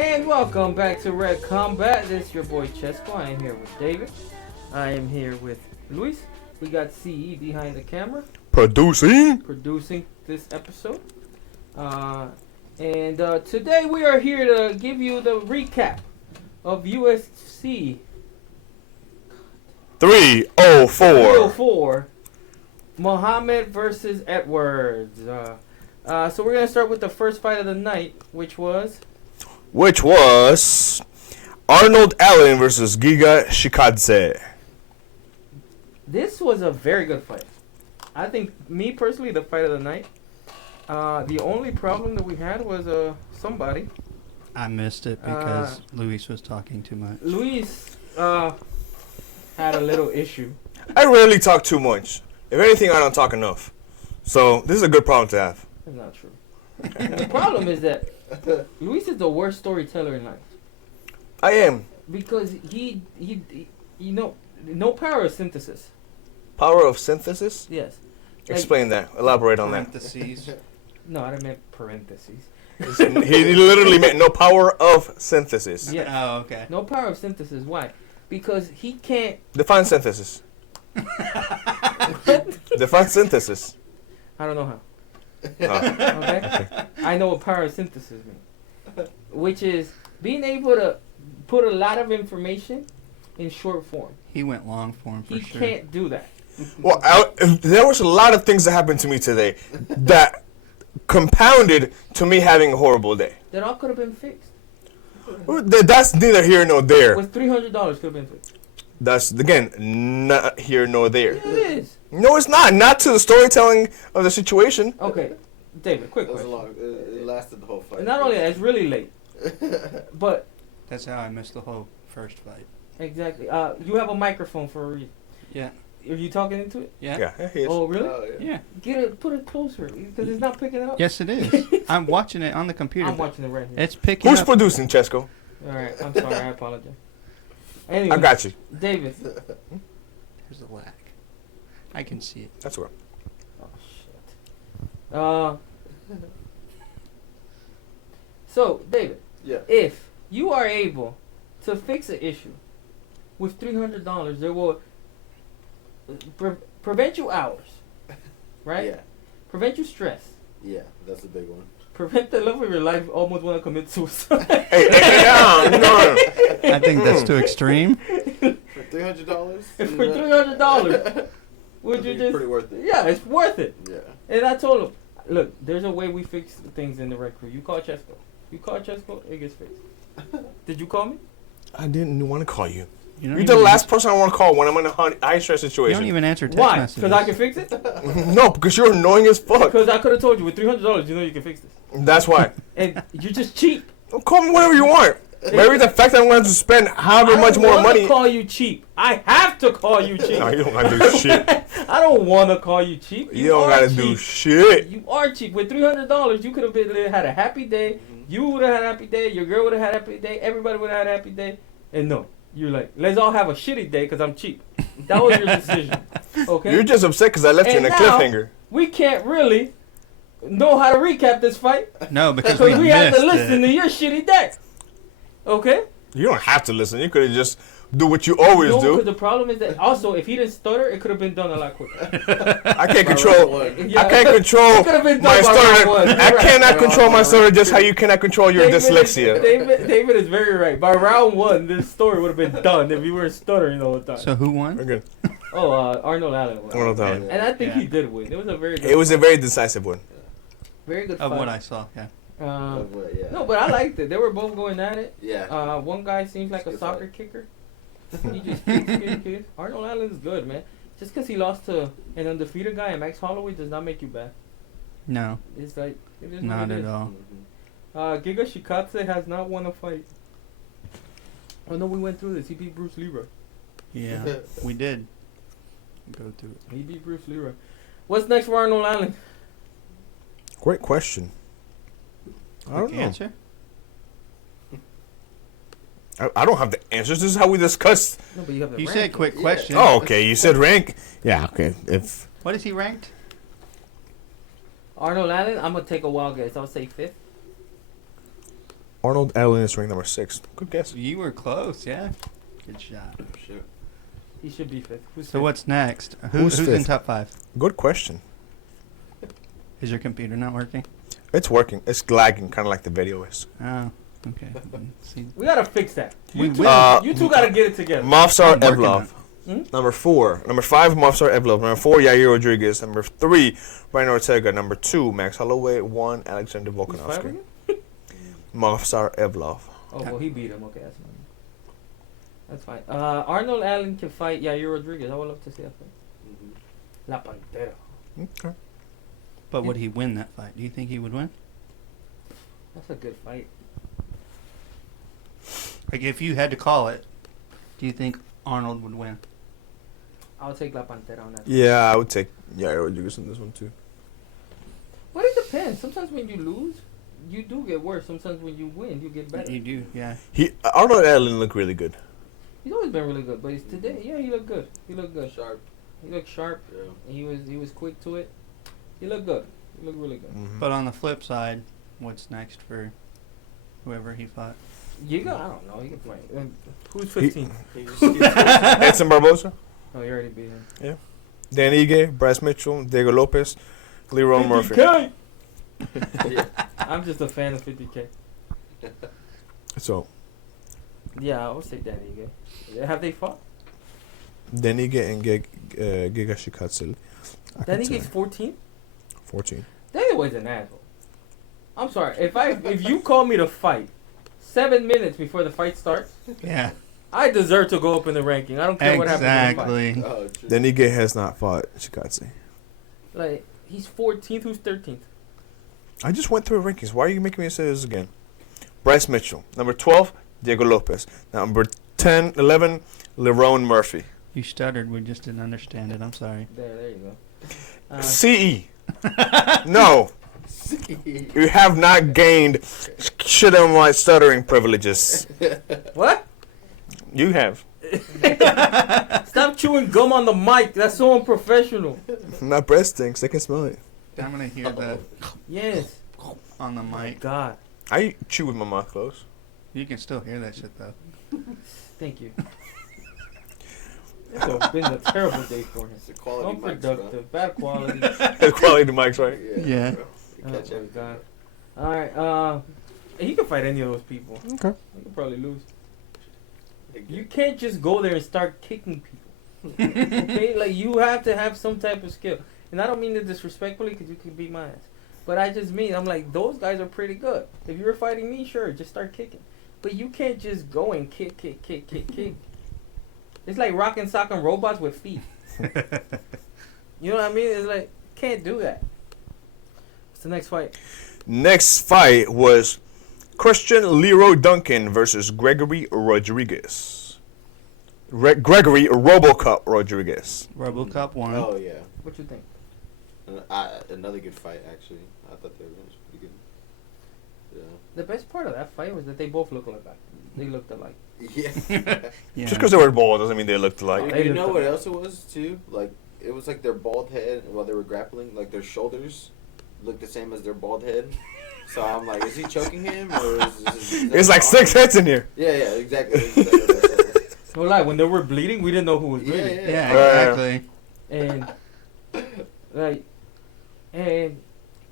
And welcome back to Red Combat. This is your boy Chesco. I am here with David. I am here with Luis. We got CE behind the camera. Producing this episode. And today we are here to give you the recap of UFC 304. Muhammad versus Edwards. So we're going to start with the first fight of the night, which was Arnold Allen versus Giga Shikadze. This was a very good fight. I think, me personally, the fight of the night. The only problem that we had was somebody. I missed it because Luis was talking too much. Luis had a little issue. I rarely talk too much. If anything, I don't talk enough. So this is a good problem to have. That's not true. The problem is that Luis is the worst storyteller in life. I am. Because he no power of synthesis. Power of synthesis? Yes. Explain that. Elaborate on that. Parentheses. No, I didn't mean parentheses. He literally meant no power of synthesis. Yeah. Oh, okay. No power of synthesis. Why? Because he can't. Define synthesis. Define synthesis. I don't know how. Oh. Okay? I know what power of synthesis means. Which is being able to put a lot of information in short form. He went long form for He sure. can't do that. Well, there was a lot of things that happened to me today that compounded to me having a horrible day. That all could have been fixed. That's neither here nor there. With $300 could have been fixed. That's, again, not here nor there. Yeah, it is. No, it's not. Not to the storytelling of the situation. Okay. David, quick That was question. long. It lasted the whole fight. Not only that, it's really late. But, That's how I missed the whole first fight. exactly. You have a microphone for a reason. Yeah. Are you talking into it? Yeah. Yeah, he is. Oh, really? Oh, yeah. Yeah. Put it closer because it's not picking it up. Yes, it is. I'm watching it on the computer. I'm watching it right here. It's picking Who's up. producing, Chesco? All right. I'm sorry. I apologize. Anyway, I got you. David. There's a lag. I can see it. That's right. Oh shit. So David, Yeah. if you are able to fix an issue with $300, there will prevent you hours, right? Yeah. Prevent you stress. Yeah. That's a big one. Prevent the love of your life. Almost want to commit suicide. Hey, no. I think that's too extreme. For $300. For $300, would you just? Pretty worth it. Yeah, it's worth it. Yeah. And I told him, look, there's a way we fix things in the Red Crew. You call Chesco. You call Chesco, it gets fixed. Did you call me? I didn't want to call you. You You're the last person I want to call when I'm in a high stress You situation. don't even answer text Why? messages. Because I can fix it? No, because you're annoying as fuck. Because I could have told you with $300, you know you can fix this. That's why. And you're just cheap. Call me whatever you want. Maybe the fact that I'm going to spend however much more I money. don't call you cheap. I have to call you cheap. No, you don't got to do shit. I don't want to call you cheap. You don't got to do shit. You are cheap. With $300, you could have had a happy day. You would have had a happy day. Your girl would have had a happy day. Everybody would have had a happy day. And no. You're like, let's all have a shitty day because I'm cheap. That was your decision. Okay? You're just upset because I left you in a cliffhanger. We can't really know how to recap this fight No, because because we have to missed listen it. to your shitty day. Okay? You don't have to listen. You could have just do what you always No, because do. the problem is that also if he didn't stutter, it could have been done a lot quicker. I can't control. Yeah. I can't control It could have been my done by round stutter. one. I You're cannot right. control my stutter just how you cannot control your dyslexia. David is very right. By round one, this story would have been done if you were stuttering all the time. So who won? Okay. Oh, Arnold Allen won. Arnold Allen. And I think Yeah. he did win. It was a very good It was a very decisive one. very good Of fight. what I saw, yeah. Yeah. No, but I liked it. They were both going at it. Yeah. One guy seems like a Good soccer fight. kicker. He just kicks. Arnold Allen's good, man. Just because he lost to an undefeated guy, Max Holloway, does not make you bad. No, It's like it is not what it at is. all. Giga Shikadze has not won a fight. Oh no, we went through this. He beat Bruce Leroy. Yeah, we did go through it. He beat Bruce Leroy. What's next for Arnold Allen? Great question. I don't Quick know. answer? I don't have the answers. This is how we discussed. No, but you have the You ranking. said quick question. Oh, okay. You said rank. Yeah, okay. If What is he ranked? Arnold Allen, I'm gonna take a wild guess. I'll say fifth. Arnold Allen is ranked number 6. Good guess. You were close, yeah. Good shot. Oh, shit. He should be 5th. Who's So 5th? what's next? Who's Who's in fifth? top 5? Good question. Is your computer not working? It's working. It's lagging, kind of like the video is. Oh, okay. See, We gotta fix that. We You two, will. you two gotta get it together. Mofsar I'm working on Evlov. it. Number 4. Number 5, Mofsar Evlov. Number 4, Yair Rodriguez. Number 3, Brian Ortega. Number 2, Max Holloway. 1, Alexander Who's 5 Volkanovski. again? Mofsar Evlov. Oh, well, he beat him. Okay, that's fine. Arnold Allen can fight Yair Rodriguez. I would love to see that fight. Mm-hmm. La Pantera. Okay. but would he win that fight? Do you think he would win? That's a good fight. Like, if you had to call it, do you think Arnold would win? I'll take La Pantera on that. Yeah, I would take Yair Rodriguez in this one too. But it depends. Sometimes when you lose, you do get worse. Sometimes when you win, you get better. You do, yeah. Arnold Allen looked really good. He's always been really good, but he's today, yeah, he looked good. He looked good. Sharp. He looked sharp. Yeah. And he was quick to it. He looked good. He looked really good. Mhm. But on the flip side, what's next for whoever he fought? You got, I don't know. He can fight. Who's 15? He just keeps- Edson Barboza, Oh, you already beat him. Dan Ige, Bryce Mitchell, Diego Lopez, Leroy Murphy. 50K! yeah. I'm just a fan of 50K. So, Yeah, I would say Danny Gay. Have they fought? Dan Ige and Giga Shikatsil. Danny Gay's 14? 14. Danny was an asshole. I'm sorry. If you call me to fight 7 minutes before the fight starts, Yeah, I deserve to go up in the ranking. I don't care what happens in the fight. exactly. Oh, true. Dan Ige has not fought Shikatsi. Like, he's 14th, who's 13th? I just went through rankings. Why are you making me say this again? Bryce Mitchell. Number 12, Diego Lopez. Number 10, 11, Leroy Murphy. You stuttered. We just didn't understand it. I'm sorry. There you go. CE. No. You have not gained shit on my stuttering privileges. What? You have. Stop chewing gum on the mic. That's so unprofessional. My breath stinks. They can smell it. I'm gonna hear that Yes. on the My mic. God. I chew with my mouth closed. You can still hear that shit though. Thank you. It's been a terrible day for him. It's a quality mic, bro. Unproductive. Bad quality. Quality the mics, right? Yeah. bro. You Oh catch my everything. God. Alright, he can fight any of those people. Okay. He could probably lose. Big You game. can't just go there and start kicking people. Okay? Like, you have to have some type of skill. And I don't mean it disrespectfully because you can beat my ass. But I just mean, I'm like, those guys are pretty good. If you were fighting me, sure, just start kicking. But you can't just go and kick. It's like rocking socking robots with feet. You know what I mean? It's like, can't do that. What's the next fight? Next fight was Christian Leroy Duncan versus Gregory Rodriguez. Gregory Robocup Rodriguez. RoboCop won. Oh yeah. What you think? Another good fight actually. I thought they were pretty good. Yeah. The best part of that fight was that they both looked alike. They looked alike. Yeah. Yeah. Just because they were bald doesn't mean they looked Oh, alike. They you know looked what alike. else it was too? Like it was like their bald head while they were grappling, like their shoulders looked the same as their bald head. So I'm like, is he choking him or is It's like 6 heads in here. Yeah, exactly. No lie, when they were bleeding, we didn't know who was Yeah, bleeding. Yeah, Yeah. exactly. And and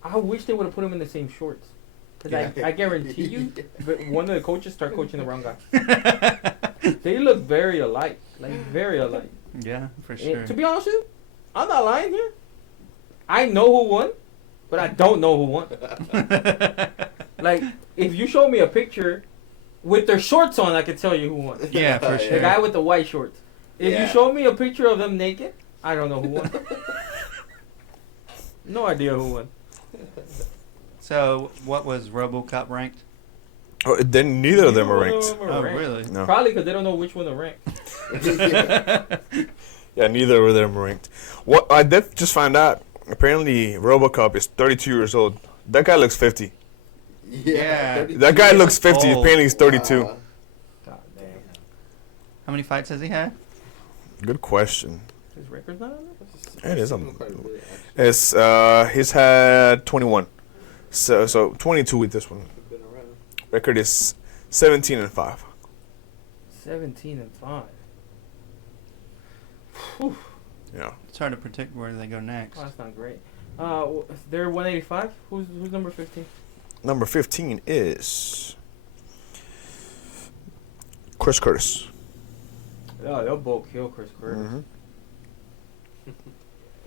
I wish they would have put him in the same shorts. Cause I guarantee you, one of the coaches start coaching the wrong guy. They look very alike, like very alike. Yeah, for And sure. to be honest with you, I'm not lying here. I know who won, but I don't know who won. Like, if you show me a picture with their shorts on, I can tell you who won. Yeah, for The sure. guy with the white shorts. If you Yeah. show me a picture of them naked, I don't know who won. No idea who won. So, what was RoboCop ranked? Oh, then neither of them are Neither ranked. of them are Oh, ranked. really? No. Probably because they don't know which one to rank. Yeah, neither of them are ranked. What I did just find out, apparently Robocup is 32 years old. That guy looks 50. Yeah. 32. That guy looks 50. old. Apparently he's 32. Wow. God damn. How many fights has he had? Good question. His record's not on there? It is Quite a on. bit, actually. It's he's had 21. So 22 with this one. Been around. Record is 17-5. 17-5. Whew. Yeah. It's hard to predict where they go next. Oh, that's not great. They're 185. Who's number 15? Number 15 is Chris Curtis. Oh, they'll both kill Chris Curtis. Mm-hmm.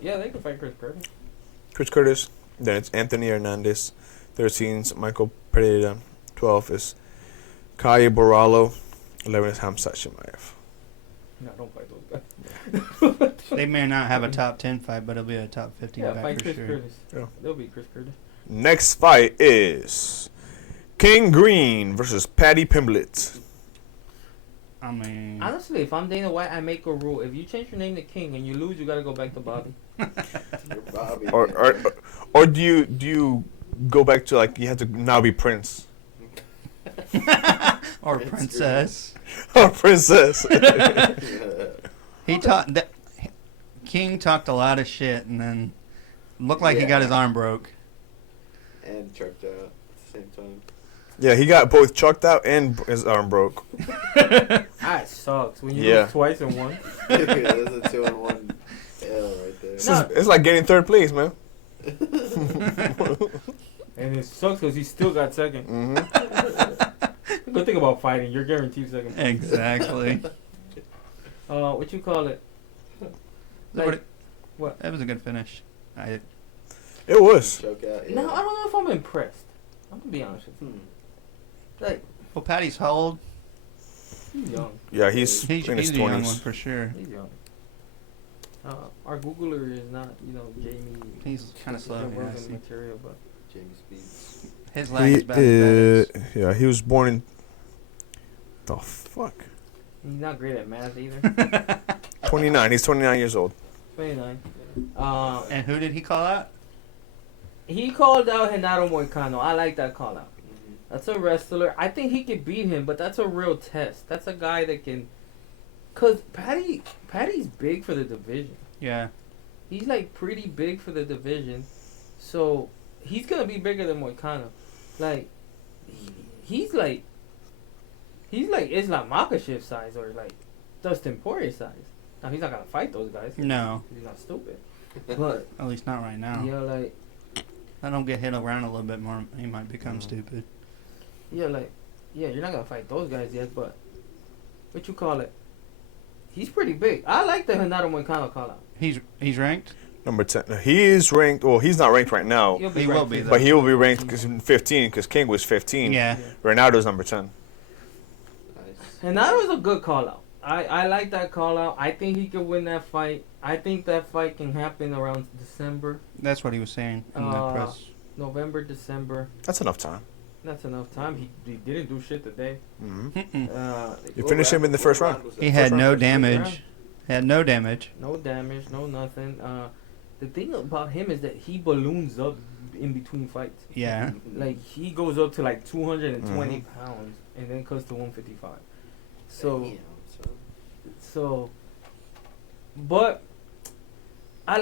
Yeah, they can fight Chris Curtis. Chris Curtis. Then it's Anthony Hernandez. 13 is Michael Pereira. 12 is Kaya Borrallo. 11 is Hamzat Chimaev. No, don't fight those guys. They may not have a top 10 fight, but it'll be a top 15 Yeah, fight fight for Chris sure. Curtis. Yeah. They'll beat Chris Curtis. Next fight is King Green versus Paddy Pimblett. I mean, Honestly, if I'm Dana White, I make a rule. If you change your name to King and you lose, you gotta go back to Bobby. You're Bobby. Or do you go back to like you have to now be Prince or It's princess. or Princess? He talked. King talked a lot of shit, and then looked like he got his arm broke. And choked out at the same time. Yeah, he got both chucked out and his arm broke. That sucks. When you Yeah. lose twice in one. That's a 2-1 L right there. It's like getting third place, man. And it sucks because he still got second. Mm-hmm. Good thing about fighting, you're guaranteed second. Exactly. What you call it? Like, what? That was a good finish. It was. Choke out. Yeah. No, I don't know if I'm impressed. I'm gonna be honest with you. Like, Well, Patty's how old? he's young. Yeah, he's He's in his a young one 20s. for sure. He's young. Our Googler is not, Jamie. He's kind of slow. Jim Yeah, I Rogan see. material, but Jamie Speeds. His lag is bad as that is. Yeah, he was born in. The fuck? he's not great at math either. 29. He's 29 years old. 29. And who did he call out? He called out Genaro Moicano. I like that call out. That's a wrestler. I think he could beat him, but that's a real test. That's a guy that can. Cause Patty's big for the division. Yeah. He's like pretty big for the division, so he's gonna be bigger than Moicano. Like, he's like Islam Makhachev size or like Dustin Poirier size. Now he's not gonna fight those guys. No. He's not stupid. But At least not right now. yeah, like I don't get hit around a little bit more. He might become stupid. you're not gonna fight those guys yet. But what you call it? He's pretty big. I like the Genaro Moicano call out. He's ranked. Number 10. Now, he is ranked. Well, he's not ranked right now, He'll He ranked will be, 15. though. but he will be ranked 15 because King was 15. Yeah. Ronaldo's number 10. Nice. Genaro is a good call out. I like that call out. I think he could win that fight. I think that fight can happen around December, That's what he was saying in the press. November, December. That's enough time. That's enough time. He didn't do shit today. Mm-hmm. Mm-mm. You finish him in the first round. He had no round. damage. Had no damage. No damage, no nothing. The thing about him is that he balloons up in between fights. Yeah. Like he goes up to like 220 pounds and then cuts to 155. But I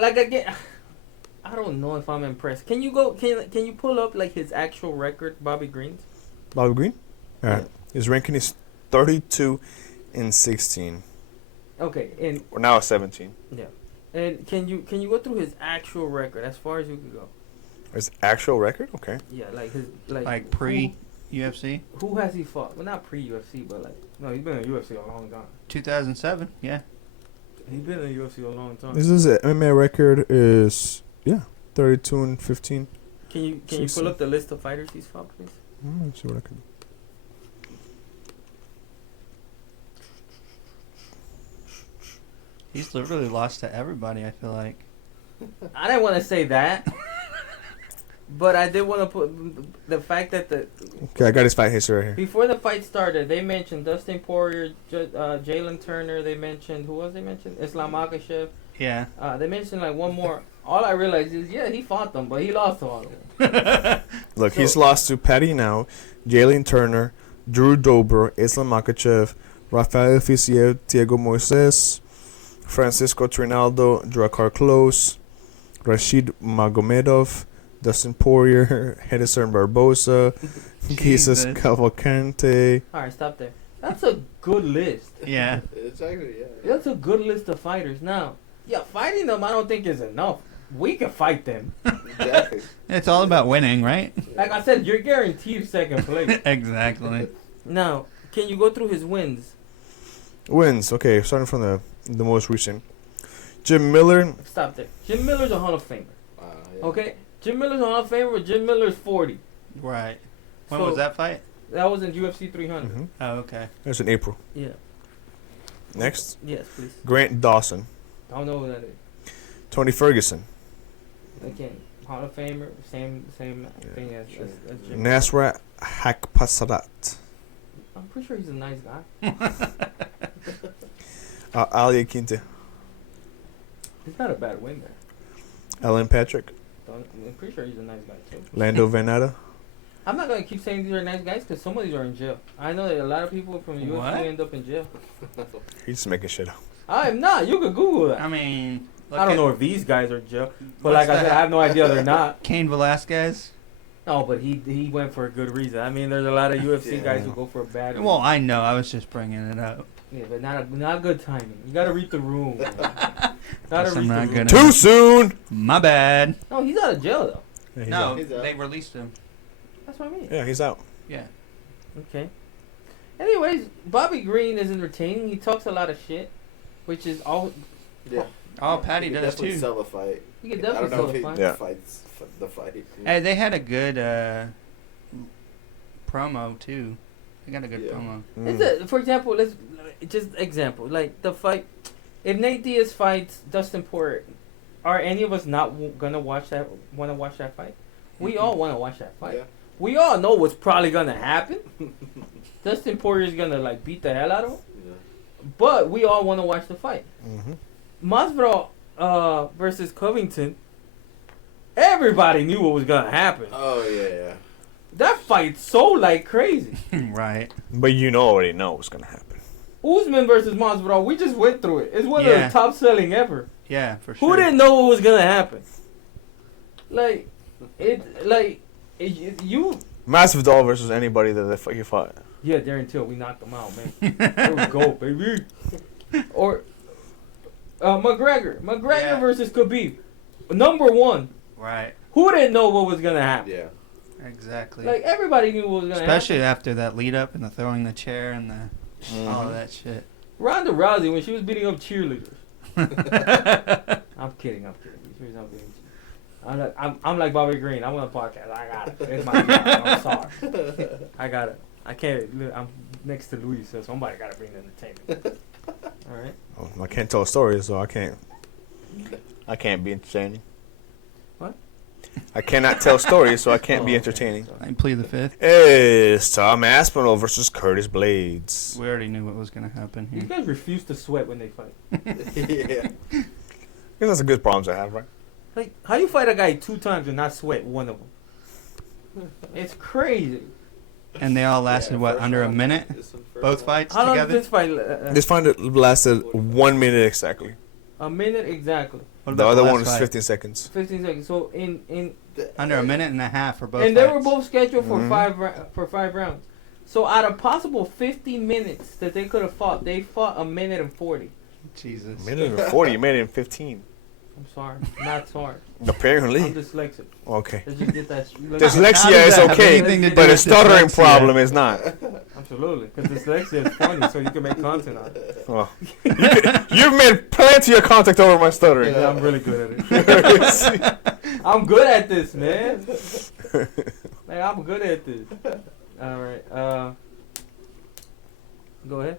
don't know if I'm impressed. Can you pull up like his actual record, Bobby Green's? Bobby Green? All right. His ranking is 32-16. Okay, and We're now at 17. yeah. And can you go through his actual record as far as you could go? His actual record? Okay. Yeah, like his Like pre UFC. Who has he fought? Well, not pre UFC, but like no, he's been in UFC a long time. 2007. Yeah. He's been in UFC a long time. This is it. MMA record is 32-15. Can you pull up the list of fighters he's fought, please? Let's see what I can do. He's literally lost to everybody, I feel like. I didn't want to say that, but I did want to put the fact that Okay, I got his fight history right here. before the fight started, they mentioned Dustin Poirier, Jalen Turner. They mentioned who else? They mentioned Islam Makhachev. Yeah. They mentioned like one more. All I realized is he fought them, but he lost to all of them. Look, he's lost to Patty Now, Jalen Turner, Drew Dober, Islam Makhachev, Rafael Fiziev, Diego Moises, Francisco Trinaldo, Drakkar Klose, Rashid Magomedov, Dustin Poirier, Edison Barbosa, Jesus Jesus. Cavalcante. All right, stop there. That's a good list. Yeah. It's actually, yeah. That's a good list of fighters. Now, yeah, fighting them I don't think is enough. We can fight them. Exactly. It's all about winning, right? Like I said, you're guaranteed second place. Exactly. Now, can you go through his wins? Wins. Okay, starting from the most recent. Jim Miller. Stop there. Jim Miller's a Hall of Famer. Yeah. Okay? Jim Miller's a Hall of Famer, but Jim Miller's 40. Right. When So, was that fight? That was in UFC 300. Mm-hmm. Oh, okay. That's in April. Yeah. Next, Yes, please. Grant Dawson. I don't know who that is. Tony Ferguson. Again, Hall of Famer, same Yeah. thing as Jim. Nasrat Hakpasarat. I'm pretty sure he's a nice guy. Ali Quinte. He's not a bad winner. Alan Patrick. I'm pretty sure he's a nice guy too. Lando Venata. I'm not gonna keep saying these are nice guys because some of these are in jail. I know that a lot of people from the What? UFC end up in jail. He's just making shit up. I'm not. You could Google that. I mean, I don't know if these guys are in jail, but What's like I said, that? I have no idea they're not. Cain Velasquez. No, but he went for a good reason. I mean, there's a lot of UFC Yeah. guys who go for a bad reason. Well, I know. I was just bringing it up. Yeah, but not good timing. You gotta read the room. Man. Gotta Guess I'm read the not room. good Too soon. My bad. No, he's out of jail though. Yeah, he's No, out. He's out. they released him. That's what I mean. Yeah, he's out. Yeah. Okay. Anyways, Bobby Green is entertaining. He talks a lot of shit, which is all. Yeah. Oh, Patty He could does definitely too. sell a fight. You can I don't definitely know sell if a he fight. Yeah. fights the fight. Hey, they had a good promo too. They got a good Yeah. promo. It's for example, let's just example like the fight. If Nate Diaz fights Dustin Poirier, are any of us not gonna watch that? Want to watch that fight? We all want to watch that fight. Yeah. We all know what's probably gonna happen. Dustin Poirier's gonna like beat the hell out of him, Yeah. but we all want to watch the fight. Mm-hmm. Masvidal versus Covington. Everybody knew what was gonna happen. Oh yeah. That fight's so like crazy. Right. But you already know what's gonna happen. Usman versus Masvidal. We just went through it. It's one Yeah. of the top selling ever. Yeah, for sure. Who didn't know what was gonna happen? You. Masvidal versus anybody that he fought. Yeah, there until we knocked them out, man. There we go, baby. Or McGregor Yeah. versus Khabib, #1. Right. Who didn't know what was gonna happen? Yeah. Exactly. Like everybody knew what was gonna Especially happen. after that lead up and the throwing the chair and the all of that shit. Ronda Rousey when she was beating up cheerleaders. I'm kidding. She's not being I'm like Bobby Green. I'm on a podcast. I got it. It's my job. I'm sorry. I got it. I can't. I'm next to Louis, so somebody got to bring the entertainment. All right. Oh, I can't tell a story, so I can't be entertaining. What? I cannot tell stories, so I can't be Oh, okay. entertaining. Sorry. I plead the fifth. It's Tom Aspinall versus Curtis Blades. We already knew what was gonna happen These here. guys refuse to sweat when they fight. Yeah. I guess that's a good problem to have, right? Like, how you fight a guy 2 times and not sweat one of them? It's crazy. And they all lasted Yeah, what, first under a round. minute? This one first Both round. fights How long together? did this fight? This fight lasted 1 minute exactly. A minute exactly. What The about other last one was fight? 15 seconds. 15 seconds. So in Under a minute and a half for both and they fights. were both scheduled for Mhm. five rounds. So out of possible 50 minutes that they could have fought, they fought a minute and 40. Jesus. A minute and 40, you made it in 15. I'm sorry, not sorry. I'm Apparently. dyslexic. Okay. Let's just get that. How Dyslexia does is that have okay, anything to do but a with stuttering dyslexia? problem is not. Absolutely, because dyslexia is funny, so you can make content on it. Well, you've made plenty of contact over my stuttering. Yeah, I'm really good at it. I'm good at this, man. Like, I'm good at this. All right. Go ahead.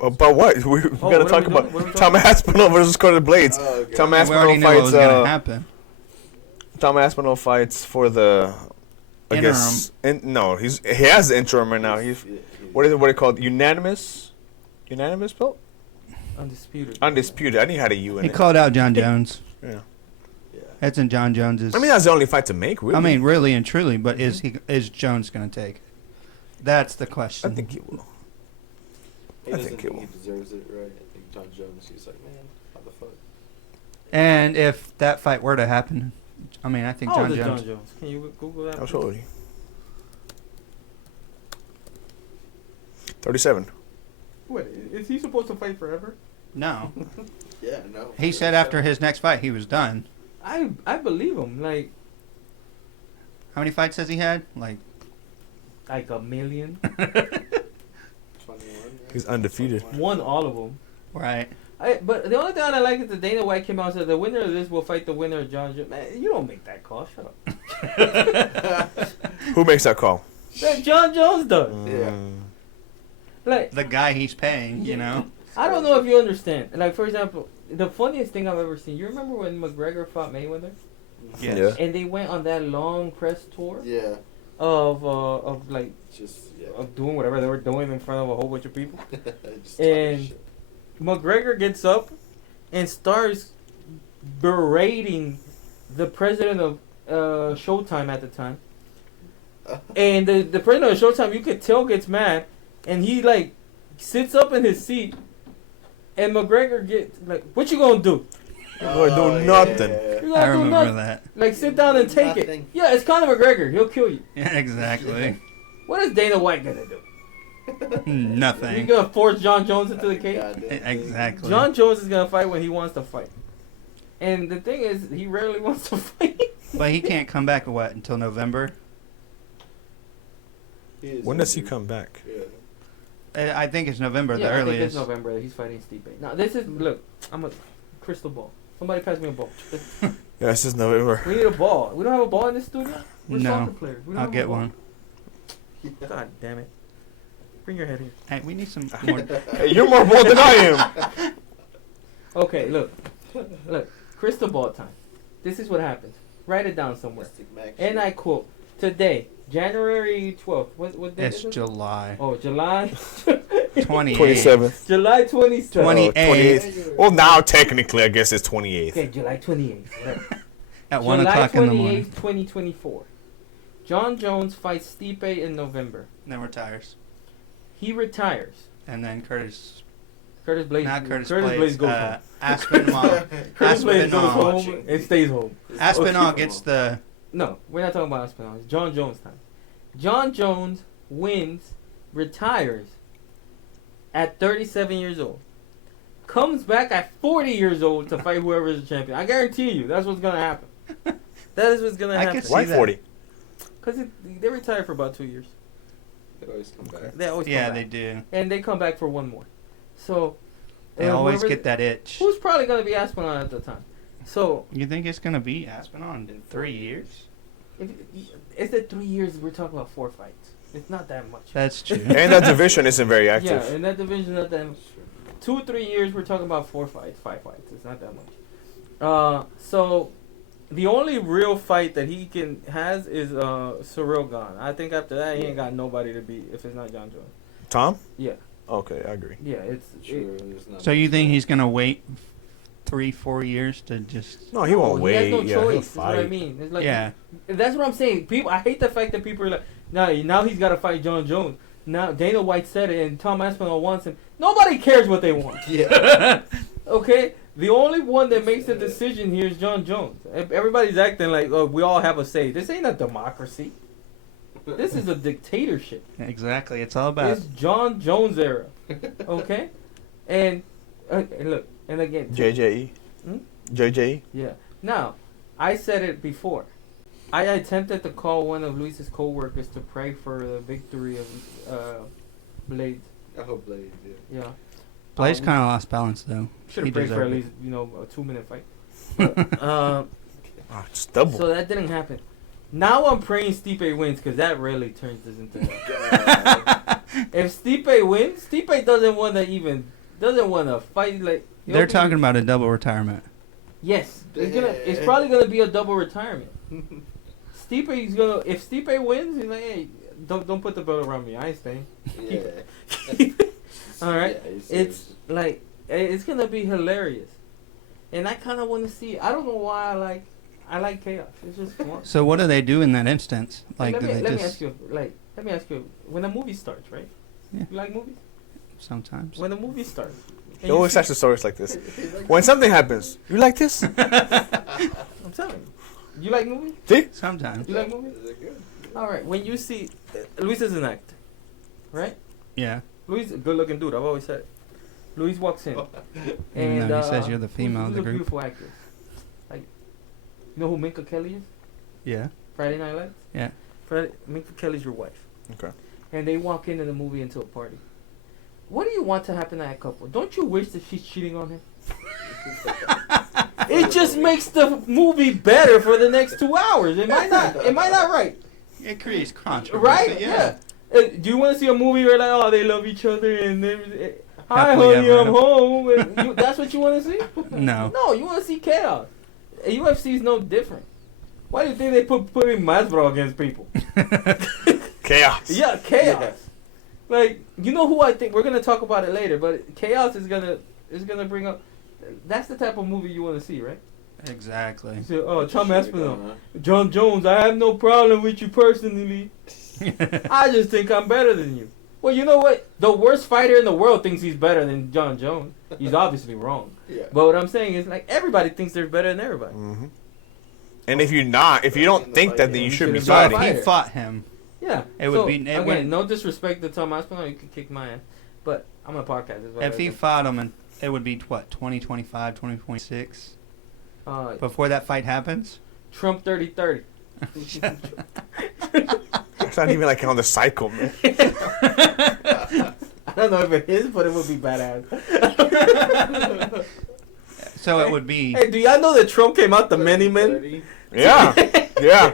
But what? We gotta what are talk we about doing? What are we Tom Aspinall versus Curtis Blades. Oh, okay. Tom We already Aspinall knew what fights. was gonna happen. Tom Aspinall fights for the. I Interim. guess. No, he has the interim right now. He's what is it called? Unanimous belt? Undisputed. Undisputed. I didn't had a U in He it. called out John Jones. Yeah. Yeah. That's in John Jones's. I mean, that's the only fight to make. Really. I mean, really and truly, but is Jones gonna take it? That's the question. I think he will. He I doesn't think think it he deserves it, right? I think John Jones, he's like, man, how the fuck? And if that fight were to happen, I mean, I think How John old is Jones. John Jones? Can you Google that? How please? old are you? 37. Wait, is he supposed to fight forever? No, Yeah, no. he said after his next fight he was done. I believe him. Like How many fights has he had? Like, a million. 21. Right? He's undefeated. Won all of them. right? But the only thing I like is that Dana White came out and said the winner of this will fight the winner of John Jones. Man, you don't make that call. Shut up. Who makes that call? That John Jones does. Yeah. Like The guy he's paying, you know. I don't know if you understand. Like for example, the funniest thing I've ever seen. You remember when McGregor fought Mayweather, Yes. Yeah. and they went on that long press tour Yeah. of like Just, yeah. of doing whatever they were doing in front of a whole bunch of people. Just And- talking shit. McGregor gets up and starts berating the president of Showtime at the time. And the president of Showtime, you could tell, gets mad. And he, like, sits up in his seat. And McGregor gets, like, what you gonna do? You're gonna do Oh, nothing. You I gonna do remember nothing. that. Like, sit down and take Nothing. it. Yeah, it's Conor McGregor. He'll kill you. Yeah, exactly. What is Dana White gonna do? He's Nothing. gonna force John Jones into the cage? Goddamn. Exactly. John Jones is gonna fight when he wants to fight. And the thing is, he rarely wants to fight. But he can't come back until November. He is When does he injured. come back? I think it's November, the I think earliest. it's November that he's fighting Stipe. Now this is look, I'm a crystal ball. Somebody pass me a ball. Yeah, this is November. We need a ball. We don't have a ball in this studio. We're No. soccer players. We don't I'll have a get ball. one. God damn it! Bring your head here. Hey, we need some more. Hey, you're more bold than I am. Okay, look, crystal ball time. This is what happens. Write it down somewhere. Mystic Mac And shit. I quote today, January 12th. What day It's is it? July Oh, July 28th. 27th. July 27th. 28th. Well, now technically, I guess it's 28th. Okay, July 28th. Whatever. At 1 July o'clock in the 28th, morning. 2024. John Jones fights Stipe in November. Then retires. He retires. And then Curtis. Curtis Blaze. Not Curtis Blaze Blades. goes home. Aspinall. Curtis Blaze goes Aspinall. home and stays home. Aspinall gets the. No, we're not talking about Aspinall. It's John Jones time. John Jones wins, retires at 37 years old. Comes back at 40 years old to fight whoever is the champion. I guarantee you, that's what's going to happen. That is what's going to I happen. could see Why that. 40? Because they retire for about 2 years. They always come back. They always come Yeah, back. they do. And they come back for one more. So They always whoever- get that itch. Who's probably going to be Aspinall at the time? So You think it's going to be Aspinall in 3 years? if it's the 3 years, we're talking about 4 fights. It's not that much. That's true. And that division isn't very Yeah, active. in that division, not that much. 2 or 3 years, we're talking about 4 fights, 5 fights. It's not that much. So the only real fight that he has is Cyril gone. I think after that, he ain't got nobody to beat if it's not John Jones. Tom? Yeah, Okay, I agree. yeah. It's Sure, there's not So you much think there. he's going to wait 3-4 years to just. No, he won't wait. He has no yeah, he'll choice. That's what I fight. mean. It's like, Yeah. That's what I'm saying. People, I hate the fact that people are like, now he's got to fight John Jones. Now Dana White said it, and Tom Aspinall wants him. Nobody cares what they want. Yeah. Okay, the only one that makes the decision here is John Jones. Everybody's acting like, oh, we all have a say. This ain't a democracy. This is a dictatorship. Exactly. It's all about. It's John Jones era. Okay, and look, and again, JJE? Hmm? JJE? yeah. Now, I said it before. I attempted to call one of Luis's co-workers to pray for the victory of Blade. I hope Blade did. Yeah. Blaze kind of lost balance, though. Should He have prayed for at deserved least, a 2-minute fight. But, Ah, it's double. so that didn't happen. Now I'm praying Stipe wins because that really turns this into. God. If Stipe wins, Stipe doesn't want to fight like. They're talking about a double retirement. Yes, it's probably gonna be a double retirement. Stipe is gonna. If Stipe wins, he's like, hey, don't put the belt around me. I ain't staying. Yeah. All right, Yeah, he's it's serious. like it's gonna be hilarious, and I kind of want to see. I don't know why I like chaos. It's just fun. So what do they do in that instance? Like, let do me, they let me just ask you. Let me ask you. When a movie starts, right? Yeah. You like movies? sometimes? When a movie starts. He always starts the stories like this. When something happens, you like this? I'm telling you. You like movies? See? Sometimes. You like movies? Is it good? All right. When you see, Luis is an actor, right? Yeah. Luis, a good-looking dude. I've always said it. Luis walks in, Even and though he says you're the female who's of the a group. beautiful actress. Like, you know who Minka Kelly is? Yeah. Friday Night Lights. Yeah. Minka Kelly's your wife. Okay. And they walk into the movie into a party. What do you want to happen to that couple? Don't you wish that she's cheating on him? It just makes the movie better for the next 2 hours. Am I not right? It creates controversy. Right? Yeah. Do you want to see a movie where like, oh, they love each other and hi, Happily honey, ever I'm after. home. And that's what you want to see? No. No, you want to see chaos. UFC is no different. Why do you think they putting Masvidal against people? Chaos. Yeah, chaos. Like, you know who I think we're gonna talk about it later, but chaos is gonna bring up. That's the type of movie you want to see, right? Exactly. So, oh, Tom Should've Aspinall, gone, John Jones. I have no problem with you personally. I just think I'm better than you. Well, you know what? The worst fighter in the world thinks he's better than John Jones. He's obviously wrong. Yeah. But what I'm saying is, like, everybody thinks they're better than everybody. Mm-hmm. And if you don't think that, then you shouldn't be So So fighting. if he fought him, Yeah. It would be- it again, wouldn't- no disrespect to Tom Aspinall. You could kick my ass. But I'm on a podcast. Is what if I he think. fought him, and it would be what 2025, 2026 before that fight happens. Trump 30-30. It's not even like on the cycle, man. I don't know if it is, but it would be badass. So it would be. Hey, do y'all know that Trump came out the many men? 30. Yeah, yeah.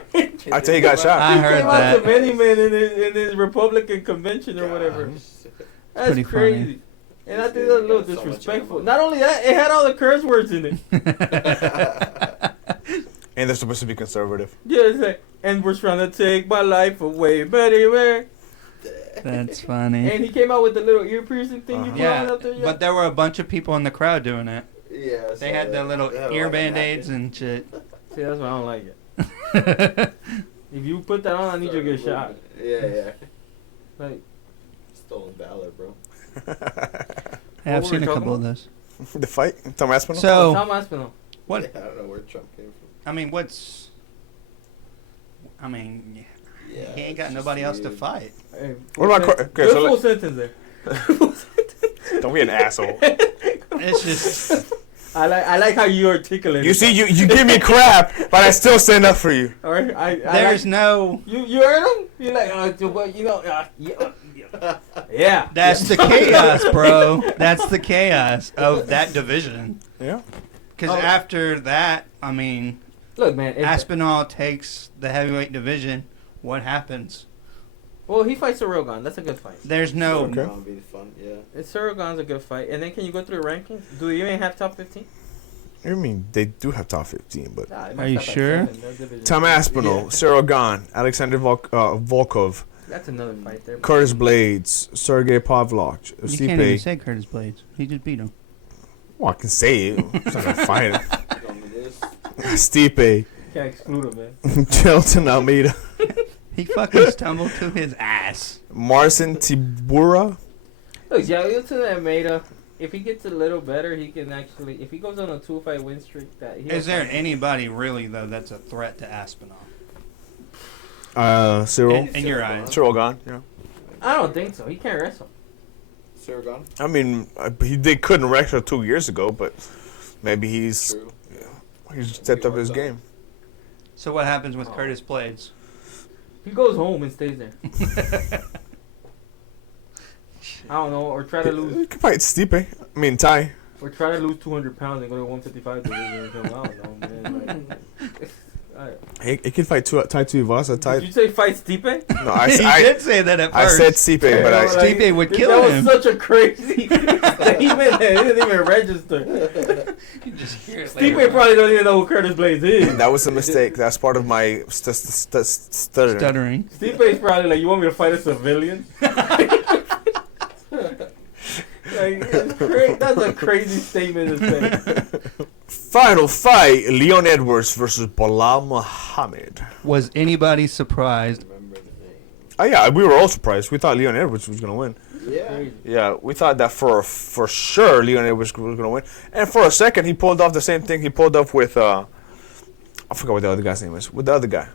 I tell you, he got shot. I He heard came out that. the many men in his Republican convention or whatever. That's pretty crazy. funny. And I think that's a little Got so much disrespectful. ammo. Not only that, it had all the curse words in it. And they're supposed to be conservative. Yeah, it's like, and we're trying to take my life away, buddy, man. That's funny. And he came out with the little ear piercing thing you put on Yeah, up there. Yeah. but there were a bunch of people in the crowd doing it. Yeah. They had the little they had a ear lot of band-aids napkins. and shit. See, that's why I don't like it. If you put that on, I need you to get shot. Yeah. Like, Stolen valor, bro. Yeah, I've were seen we a talking couple of about? those. The fight, Tom Aspinall. So, Tom Aspinall. what? Yeah, I don't know where Trump came from. I mean, what's? I mean, Yeah. he ain't got it's nobody just else to weird. fight. Hey, What about good okay, so full sentence there. don't be an asshole. It's just. I like how you articulate. You see, you give me crap, but I still stand up for you. All right, There's like, no. you heard him. You're like, well, you know, yeah. That's the chaos, bro. That's the chaos of that division. Yeah. Because Oh. after that, I mean, Look, man. Aspinall takes the heavyweight division. What happens? Well, he fights Sorogan. That's a good fight. There's no. Okay. That'll be fun. Yeah. Sorogan's a good fight. And then can you go through the rankings? Do you even have top 15? I mean, they do have top 15, but Nah, it Are must you have, like, sure? 7. Their division. Tom Aspinall, Yeah. Cyril Gahn, Alexander Volkov, That's another fight there. Curtis Blades, Sergey Pavlovich, You can't even Stipe. say Curtis Blades. He just beat him. Well, I can say it. I'm not gonna fight him. You told me this. Stipe, Can't exclude him, man. Jelton Almeida, He fucking stumbled to his ass. Marcin Tibura. Look, Jelton Almeida, if he gets a little better, he can actually. If he goes on a 2-fight win streak, that he. Is there anybody really though that's a threat to Aspinall? Cyril. In your eyes. Cyril Gahn. Yeah. I don't think so. He can't wrestle. Sirgon? I mean, they couldn't wrestle 2 years ago, but maybe he's True. stepped up his game. So what happens with Oh. Curtis Blades? He goes home and stays there. I don't know, or try to He lose, could fight Stipe. I mean, Ty. or try to lose 200 pounds and go to 155 division or something. I don't know, man. Like, He could fight Tai Tuivasa. did Ty. you say fight Stipe? No, I, He I, did say that at I first. said Stipe, but I. Stipe would kill that him. was such a crazy statement. He didn't even register. You just hear it Stipe probably don't even know who Curtis Blades is. That was a mistake. That's part of my stuttering. stuttering. Stipe's probably like, you want me to fight a civilian? Like, that's a crazy statement to say. Final fight: Leon Edwards versus Belal Muhammad. Was anybody surprised? Remember the name. Oh yeah, we were all surprised. We thought Leon Edwards was gonna win. Yeah. Crazy. Yeah, we thought that for sure Leon Edwards was gonna win. And for a second, he pulled off the same thing he pulled off with I forgot what the other guy's name is. What the other guy?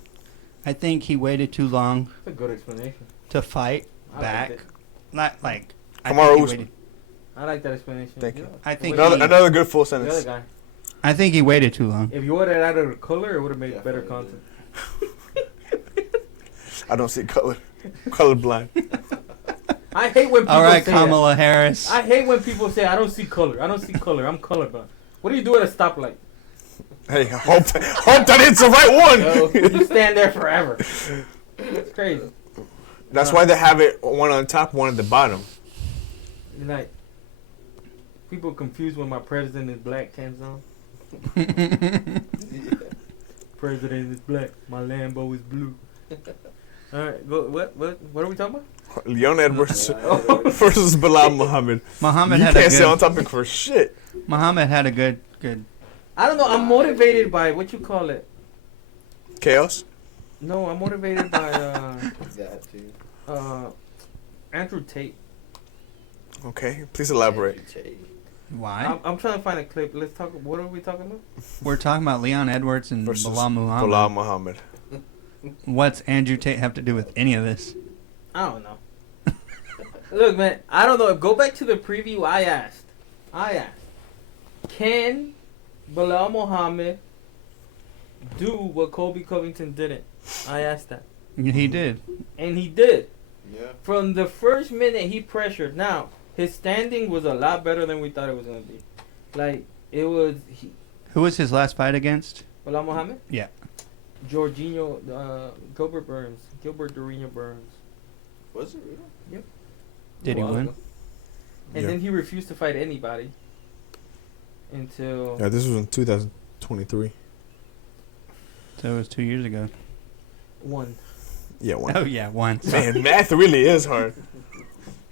I think he waited too long That's a good explanation. to fight I back. liked it. Not like. I Kamaru think he Usman. waited- I like that explanation. Thank you. I think Wait, he- Another good full the other sentence. guy. I think he waited too long. If you would have added a color, it would have made better Definitely content. I don't see color. Colorblind. I hate when people All right, say Kamala Harris. that. I hate when people say I don't see color. I don't see color. I'm colorblind. What do you do at a stoplight? Hey, hope that it's the right one. You stand there forever. It's crazy. That's why they have it one on top, one at the bottom. Like people confused when my president is black comes on. President is black. My Lambo is blue. All right, what are we talking about? Leon Edwards versus Belal Muhammad. Muhammad You had a can't stay on good. topic for shit. Muhammad had a good. I don't know. I'm motivated by what you call it. Chaos. No, I'm motivated by That too. Andrew Tate. Okay, please elaborate. Why? I'm trying to find a clip. Let's talk. What are we talking about? We're talking about Leon Edwards and Versus Belal Muhammad. Belal Muhammad. What's Andrew Tate have to do with any of this? I don't know. Look, man, I don't know. Go back to the preview. I asked, can Belal Muhammad do what Colby Covington didn't? I asked that, He did. and he did. Yeah. From the first minute he pressured. Now his standing was a lot better than we thought it was gonna be. Like it was. Who was his last fight against? Belal Muhammad. Yeah. Jorginho, Gilbert Durinho Burns. Was it really? Did he A while win? ago. And Yeah. then he refused to fight anybody until Yeah, this was in 2023. So it was 2 years ago. one. Yeah, one. Oh yeah, once. Man, math really is hard.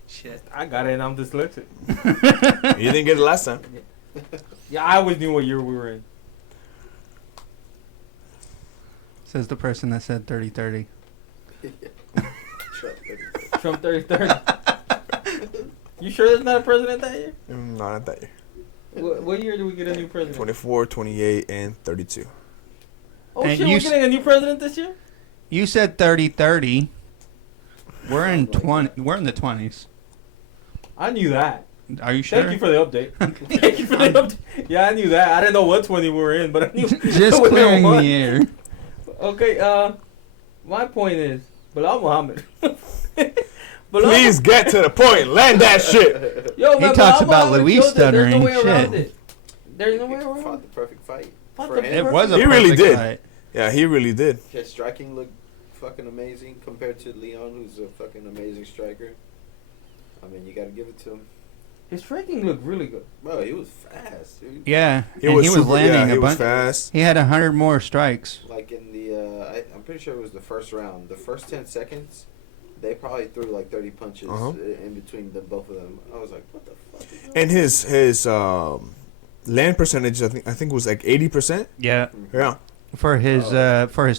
Shit, I got it and I'm dyslexic. You didn't get it last time. Yeah, I always knew what year we were in. Says the person that said 30-30. Trump 30-30. You sure there's not a president that year? No, not that year. What year do we get a new president? 24, 28, and 32. Oh And shit, you we're s- getting a new president this year? You said 30-30. We're in 20. We're in the 20s. I knew that. Are you sure? Thank you for the update. Thank you for the update. Yeah, I knew that. I didn't know what 20 we were in, but I knew. Just we were clearing in one. the air. Okay, my point is, Belal Muhammad. Please get to the point. Land that shit. Yo, He man, talks Belal about Muhammad Luis killed it. There's no stuttering way around shit. it. There's no way Fought around the it. perfect fight. Fought for the him. It was a He really perfect did. fight. Yeah, he really did. His striking looked fucking amazing compared to Leon, who's a fucking amazing striker. I mean, you gotta give it to him. His striking looked really good. Bro, he was fast, dude. Yeah, He and was, he was super, landing yeah, he a was bunch. fast. He had 100 more strikes. Like in the, I'm pretty sure it was the first round. The first 10 seconds, they probably threw like 30 punches in between the both of them. I was like, what the fuck is going And his land percentage, I think was like 80%. Yeah, on? Yeah, for his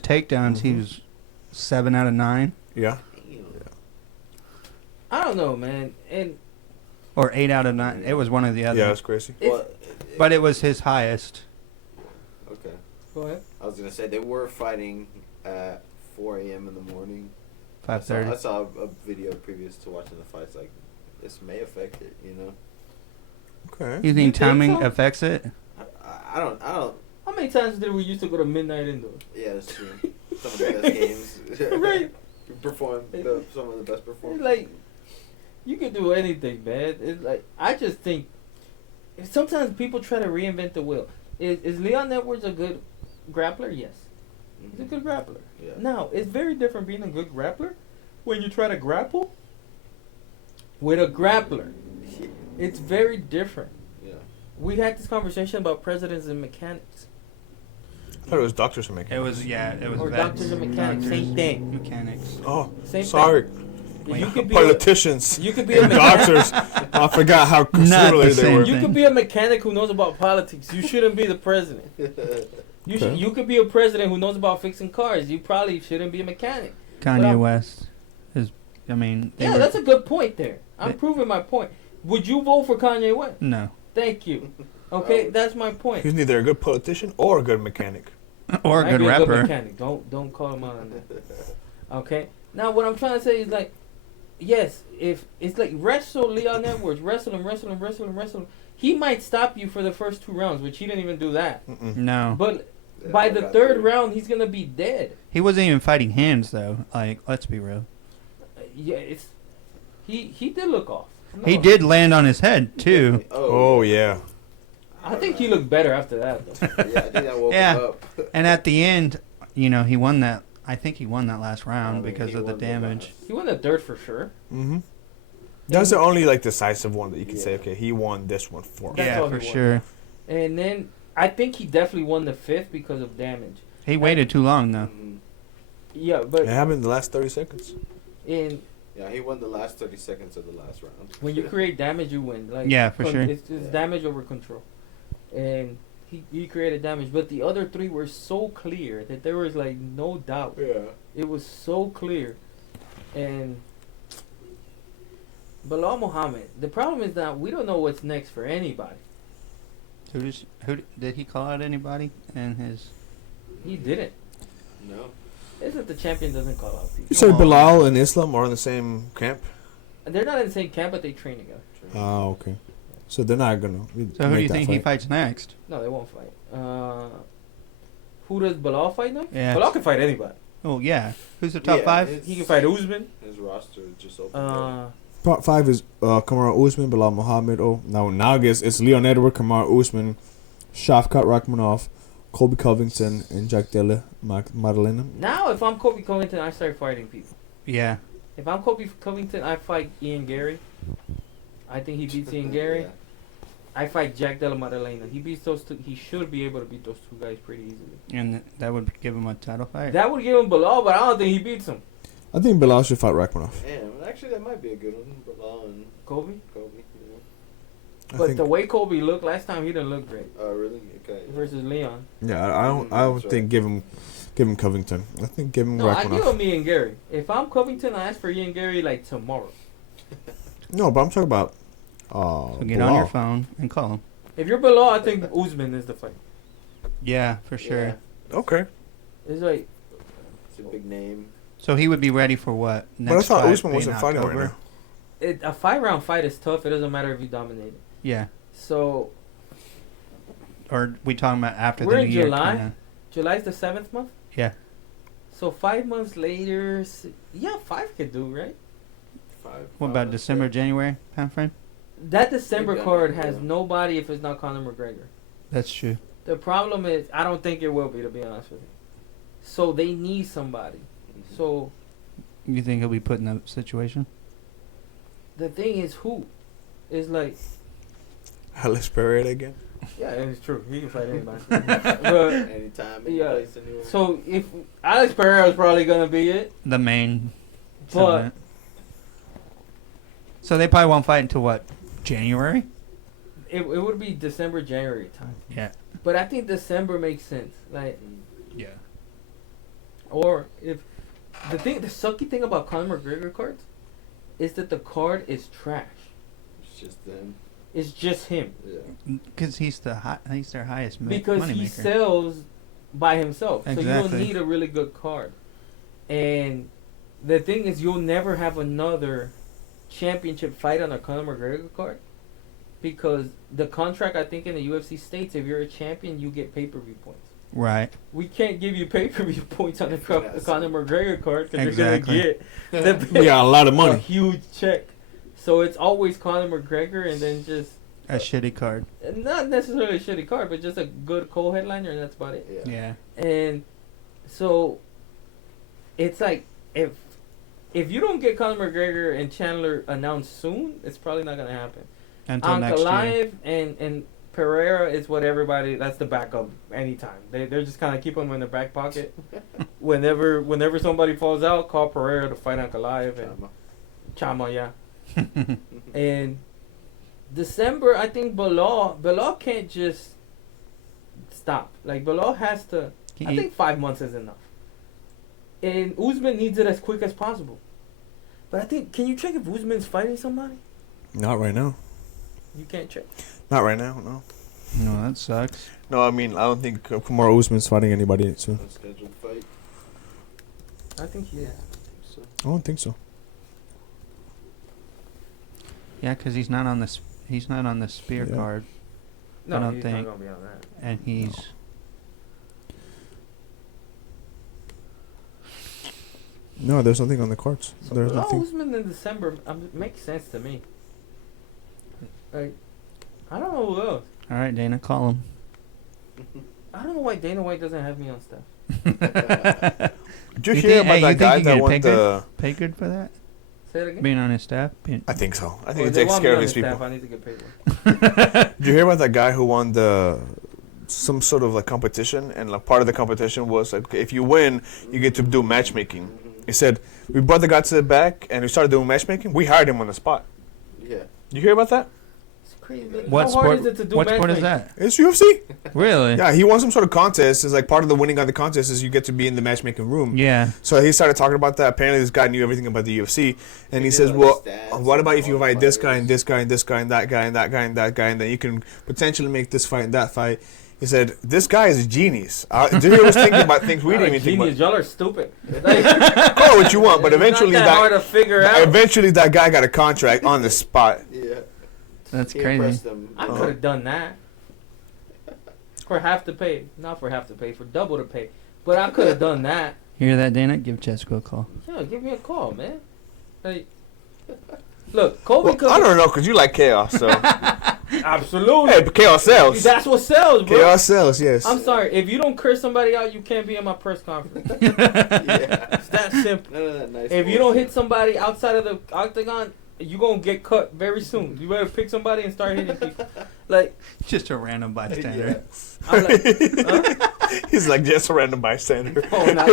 takedowns, he was 7 out of 9 yeah. Damn. I don't know, man. And or 8 out of 9. It was one or the other. Yeah, that's crazy. Well, But it was his highest. okay. go ahead. I was gonna say they were fighting at 4 a.m. in the morning. I 5:30. saw a video previous to watching the fights. Like, this may affect it, you know. Okay. You You think think timing so? affects it? I don't. How many times did we used to go to midnight indoors? Yeah, that's true. Some of the best games. Right. Some of the best It's performances. like you can do anything, man. It's like I just think sometimes people try to reinvent the wheel. Is Leon Edwards a good grappler? Yes, he's a good grappler. Yeah. Now it's very different being a good grappler when you try to grapple with a grappler. It's very different. Yeah. We had this conversation about presidents and mechanics, I thought it was doctors who make It was it was or vets. doctors and mechanics. Doctors, Same thing. Mechanics. Oh, Same sorry. thing. You could be Politicians you could be a and mechanic. doctors. I forgot how Not similar the they same were. thing. You could be a mechanic who knows about politics. You shouldn't be the president. Okay. You could be a president who knows about fixing cars. You probably shouldn't be a mechanic. Kanye Well, West is. I mean. they Yeah, were- that's a good point there. I'm They- proving my point. Would you vote for Kanye West? No. Thank you. Okay, that's my point. He's neither a good politician or a good mechanic. Or a Might good be a rapper. mechanic. Don't call him out on that. Okay. Now what I'm trying to say is like, yes, if it's like wrestle Leon Edwards, wrestle him. He might stop you for the first 2 rounds, which he didn't even do that. No. But Yeah, by I the got 3rd three. round, he's gonna be dead. He wasn't even fighting hands, though. Like, let's be real. Yeah, he did look off. He No. did land on his head, too. Oh yeah. I think he looked better after that. Though. Yeah, I think that woke Yeah. him up. And at the end, you know, he won that. I think he won that last round I mean, because he of the won the damage. last. He won the 3rd for sure. Mm-hmm. That's the only like decisive one that you can say. Yeah. Okay, he won this one for. That's Yeah, all for he won. sure. And then I think he definitely won the 5th because of damage. He waited too long, though. Mhm. Yeah, It but happened in the last 30 seconds. in Yeah, he won the last 30 seconds of the last round. when you create damage, you win. Like Yeah, for sure. It's Yeah. damage over control, and he created damage. But the other 3 were so clear that there was like no doubt. Yeah. It was so clear, and Belal Muhammad. The problem is that we don't know what's next for anybody. Who did he call out anybody? And his. He didn't. No. It's that the champion doesn't call out people. You said Well- Bilal and Islam are in the same camp. They're not in the same camp, but they train together. Oh, okay. So they're not gonna. So who do you think he fights next? No, they won't fight. Who does Belal fight next? Yeah. Belal can fight anybody. Oh, yeah. Who's the top Yeah, 5? it's- He can fight Usman. His roster is just open. Part 5 is Kamaru Usman, Belal Muhammad. Oh, now I guess it's Leon Edwards, Kamaru Usman, Shavkat Rakhmonov, Colby Covington, and Jack Della Maddalena. Now, if I'm Kobe Covington, I start fighting people. Yeah. If I'm Kobe Covington, I fight Ian Gary. I think he beats Ian Gary. Yeah. I fight Jack Della Maddalena. He beats those 2. He should be able to beat those 2 guys pretty easily. And that would give him a title fight? That would give him Belal, but I don't think he beats him. I think Bilal should fight Rakhmonov. Damn, actually, that might be a good one. Bilal and Kobe. Kobe. Yeah. I But think, the way Kobe looked last time, he didn't look great Oh, really? Okay. versus Leon. yeah, I don't That's right. think give him Covington. I think give him No, I give Rakhmonov. him Ian Gary. If I'm Covington, I ask for Ian Gary like tomorrow. No, but I'm talking about. So get Bilal. on your phone and call him. If you're Belal, I think Usman is the fight. Yeah, for sure. Yeah, Okay, It's like it's a big name. So he would be ready for what? Next but I thought fight Usman being wasn't fighting right October? now. a 5-round fight is tough. It doesn't matter if you dominate it. Yeah. So Or we talking about after We're the in New Year? July. Kinda? July's the 7th month. Yeah. So 5 months later, 5 could do right. What about December, January time frame? That December done, card has yeah. nobody if it's not Conor McGregor. That's true. The problem is, I don't think it will be, to be honest with you. So they need somebody. Mm-hmm. So You think he'll be put in that situation? the thing is, who is like, Alex Pereira again. yeah, it's true. He can fight anybody. but Anytime, any Yeah. place, anywhere. so if Alex Pereira is probably gonna be it, The main. but segment. So they probably won't fight until what? January? it would be December, January time. Yeah. But I think December makes sense. Like, Yeah. or if the sucky thing about Conor McGregor cards is that the card is trash. It's just them. It's just him Yeah. Because he's their highest because money he maker. sells by himself. So you Exactly. don't need a really good card. And the thing is, you'll never have another championship fight on a Conor McGregor card because the contract, I think, in the UFC states if you're a champion, you get pay-per-view points. Right. We can't give you pay-per-view points on the Yes. Conor McGregor card because Exactly. you're gonna get We got a lot of a money. huge check. So it's always Conor McGregor and then just A shitty card. not necessarily a shitty card, but just a good co-headliner, and that's about it. Yeah. Yeah. And so it's like if you don't get Conor McGregor and Chandler announced soon, it's probably not gonna happen. Until next year. Ankalaev and Pereira is what everybody. That's the backup anytime. They're just kind of keep them in their back pocket. whenever somebody falls out, call Pereira to fight Ankalaev and Chama, yeah. And December, I think Belal can't just stop. Like Belal has to. I think 5 months is enough. And Usman needs it as quick as possible. But I think, can you check if Usman's fighting somebody? Not right now. You can't check. Not right now. No. No, that sucks. No, I mean I don't think Kamaru Usman's fighting anybody soon. Unscheduled fight. I think he is. So I don't think so. Yeah, because he's not on this. He's not on the spear Yeah. card, No, I don't he's think. not gonna be on that. and he's. No, there's nothing on the cards. So There's Belal nothing. Usman in December makes sense to me. Like, I don't know who else. All right, Dana, call him. I don't know why Dana White doesn't have me on stuff. Did you You hear think- about hey, that you guy think you that get won paid the? Pay good for that? Say it again. Being on his staff? I think so. I Or think he they takes want care me of on his the staff, people. I need to get paid more. Did you hear about that guy who won the some sort of like competition, and like part of the competition was like if you win, you get to do matchmaking. He said we brought the guy to the back and we started doing matchmaking. We hired him on the spot. yeah. You hear about that? It's crazy. What How sport? hard is it to do What sport is matchmaking? that? It's UFC. Really? Yeah, he won some sort of contest. It's like part of the winning of the contest is you get to be in the matchmaking room. Yeah. So he started talking about that. Apparently, this guy knew everything about the UFC, and he did, says, like, "Well, stats what about and if you all the invite this guy and fighters. this guy and this guy and that guy and that guy and that guy, and then you can potentially make this fight and that fight." He said, "This guy is a genius." Dude was thinking about things we Y'all didn't are even think genius. about. Y'all are stupid. Like, Call it what you want, but it's eventually not that hard to figure out. eventually that guy got a contract on the spot. Yeah. That's He crazy. impressed them. I could have done that for half the pay, not for half the pay, for double the pay. But I could have done that. Hear that, Dana? Give Jessica a call. Yeah, give me a call, man. Like, look, Kobe. Well, I don't know, because you like chaos, so. Absolutely. Hey, but chaos sells. That's what sells, bro. Chaos sells, yes. I'm sorry. If you don't curse somebody out, you can't be in my press conference. Yeah. It's that simple. None of that nice If you don't bullshit. hit somebody outside of the octagon, you gonna get cut very soon. You better pick somebody and start hitting people. Like, Just a random bystander. I'm like, huh? He's like just a random bystander. Oh, not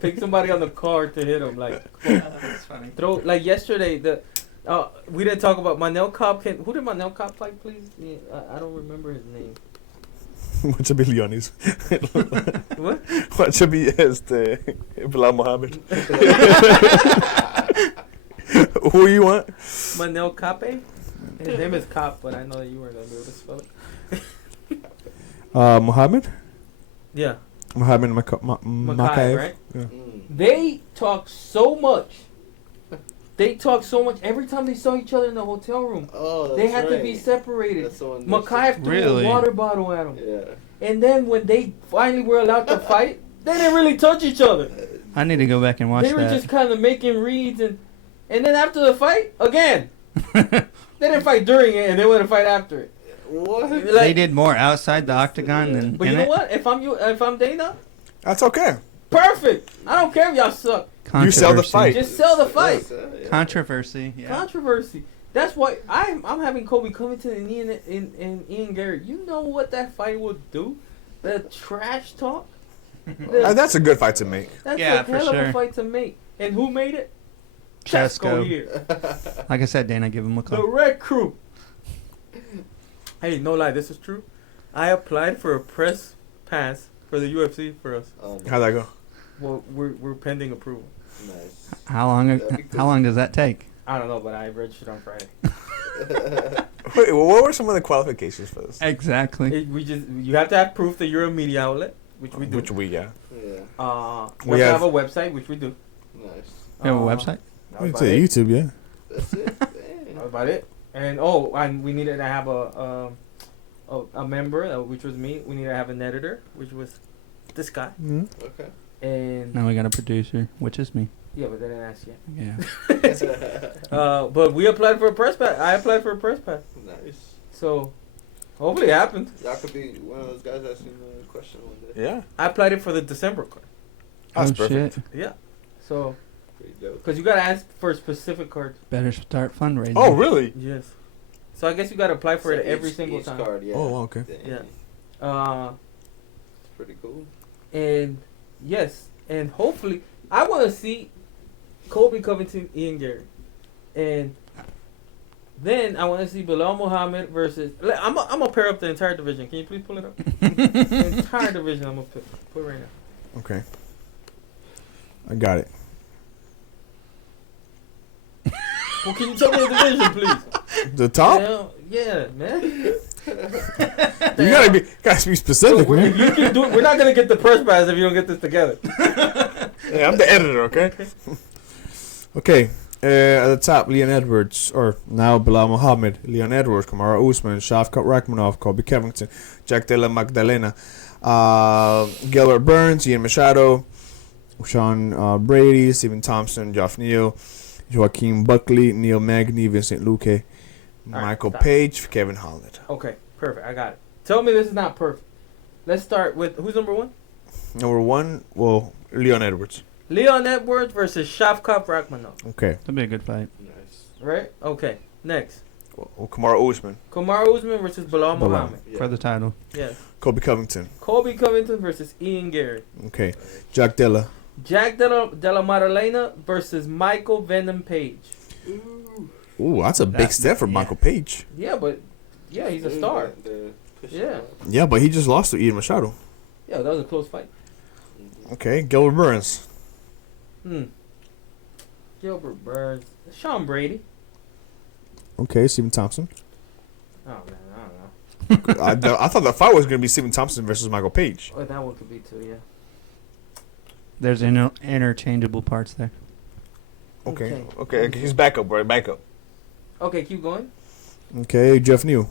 pick somebody on the card to hit them. Like, That's funny. throw. Like yesterday, we didn't talk about Manel Cobb. Who did Manel Cobb fight, please? Yeah, I don't remember his name. Mucho billones. What? Mucho Belal Muhammad. Who you want? Manel Cape? His name is Cop, but I know that you weren't gonna be able to spell it. Muhammad? Yeah, Muhammad Makai, Makaev. right? Yeah. They talk so much. They talk so much. Every time they saw each other in the hotel room, Oh, that's they had to right. be separated. That's the one. Makaev threw Really? a water bottle at him. Yeah. And then when they finally were allowed to fight, they didn't really touch each other. I need to go back and watch They were that. just kind of making reads, and then after the fight, again, they didn't fight during it, and they wouldn't fight after it. What? Like, They did more outside the octagon than But in you know it. what? If I'm Dana, That's okay. perfect. I don't care if y'all suck. You sell the Controversy. fight. Just sell the fight. Yeah. Controversy. Yeah. Controversy. That's why I'm having Kobe Covington and Ian Garrett. You know what that fight would do? The trash talk. That's a good fight to make. That's Yeah, a for hell of sure. a fight to make. And who made it? Chesco. here. Like I said, Dana, give him a The call. Red Crew. Hey, no lie, this is true. I applied for a press pass for the UFC for us. How'd that go? Well, we're pending approval. Nice. How long? That'd be cool. How long does that take? I don't know, but I registered on Friday. Wait, well, what were some of the qualifications for this? Exactly. You have to have proof that you're a media outlet, which we do. Which we, yeah. Yeah. We have to have a website, which we do. Nice. You have a website? That was It's about a it. YouTube, yeah. That's it. That Dang. was about it. And and we needed to have a member, which was me. We needed to have an editor, which was this guy. Mhm. Okay. And Now we got a producer, which is me. yeah, but they didn't ask yet. Yeah. But we applied for a press pass. I applied for a press pass. Nice. So hopefully it happened. Y'all could be one of those guys asking the question one day. Yeah. I applied it for the December card. That's Oh perfect. shit! Yeah. So Pretty dope. because you gotta ask for a specific card. Better start fundraising. Oh, really? Yes. So I guess you gotta apply for So it every each- single each time. Card, yeah. Oh, okay. Dang. Yeah. It's pretty cool. And yes, and hopefully I want to see Kobe Covington, Ian Garrett, and then I want to see Belal Muhammad versus. I'm gonna pair up the entire division. Can you please pull it up? The entire division. I'm gonna put right now. Okay. I got it. Well, can you tell me the division, please? The top? Yeah, man. You gotta be specific, So, if man. you can do it, we're not gonna get the press pass if you don't get this together. Yeah, I'm the editor, okay? Okay. At the top, Leon Edwards, or now Belal Muhammad, Leon Edwards, Kamaru Usman, Shavkat Rakhmonov, Colby Covington, Jack Della Magdalena, Gilbert Burns, Ian Machado, Sean Brady, Stephen Thompson, Geoff Neal, Joaquin Buckley, Neil Magny, Vincent Luque, Michael stop. Page, Kevin Holland. Okay, perfect. I got it. Tell me this is not perfect. Let's start with who's number one? Number one, well, Leon Edwards. Leon Edwards versus Shavkat Rakhmonov. Okay. That'd be a good fight. Nice. Right? Okay. Next. Well, Kamaru Usman, Kamaru Usman versus Belal Muhammad. Yeah. For the title. Yes. Colby Covington. Colby Covington versus Ian Gary. Okay. Jack Della. Jack Della Maddalena versus Michael Venom Page. Ooh, that's a big step for yeah. Michael Page. Yeah, but he's a star. Yeah. Yeah, but he just lost to Ian Machado. Yeah, that was a close fight. Okay. Gilbert Burns. Gilbert Burns. Sean Brady. Okay. Stephen Thompson. Oh man, I don't know. I thought the fight was going to be Stephen Thompson versus Michael Page. Oh, that one could be too, yeah. There's interchangeable parts there. Okay. Okay. He's backup, right? Backup. Okay, keep going. Okay. Geoff Neal.